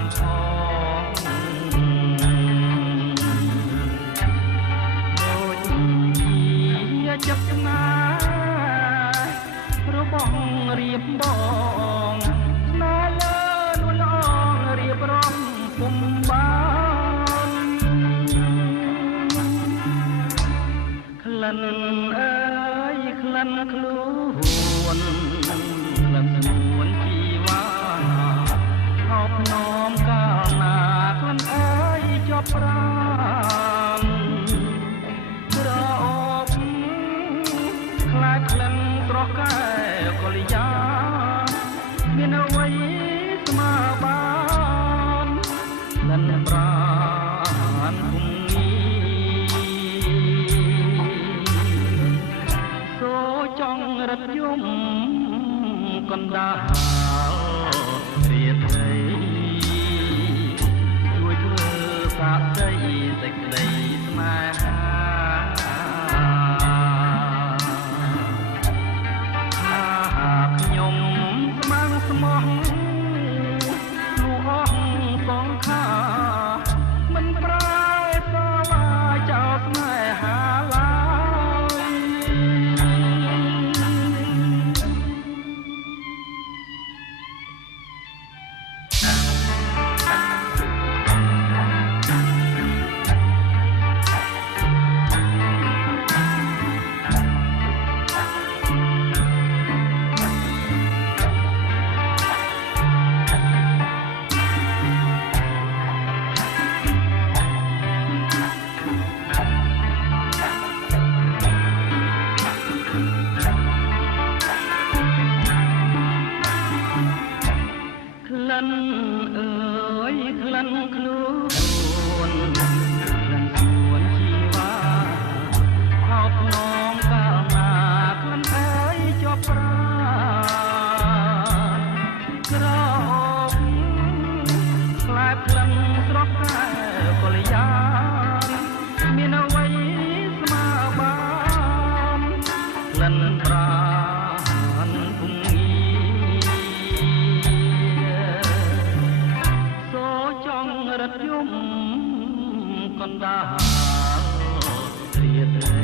នផងដូចជាចិត្តណារបស់រៀបបងស្នេហ៍លើនួនអងរៀបរំពុំបានក្លិនអើយក្លិនខ្លួនក្លិនខ្លួនជីវ៉ាហោបនោមកាលណាក្លិនអើយជាប់ប្រាណក្រអូបខ្លាចក្លិនស្រស់កែកលយាមានអ្វីស្មើបានក្លិនប្រាណគុំនីសូចង់រត់យំកណ្ដាលរាត្រីជួយធ្វើសាកសីសេចក្តីស្នេហាខ្ញុំស្មងស្មោះលូអងសងខាមិនប្រែសវាចោលស្នេហាឡើយក្លិនអើយក្លិនខ្លួនក្លិនខ្លួនជីវ៉ាហោបនោមកាលណាក្លិនអើយជាប់ប្រាណក្រអូបខ្លាចក្លិនស្រស់កែកលយាមានអ្វីស្មើបានក្លិនប្រាណពុំងីចង់រត់យំកណ្ដាលរាត្រី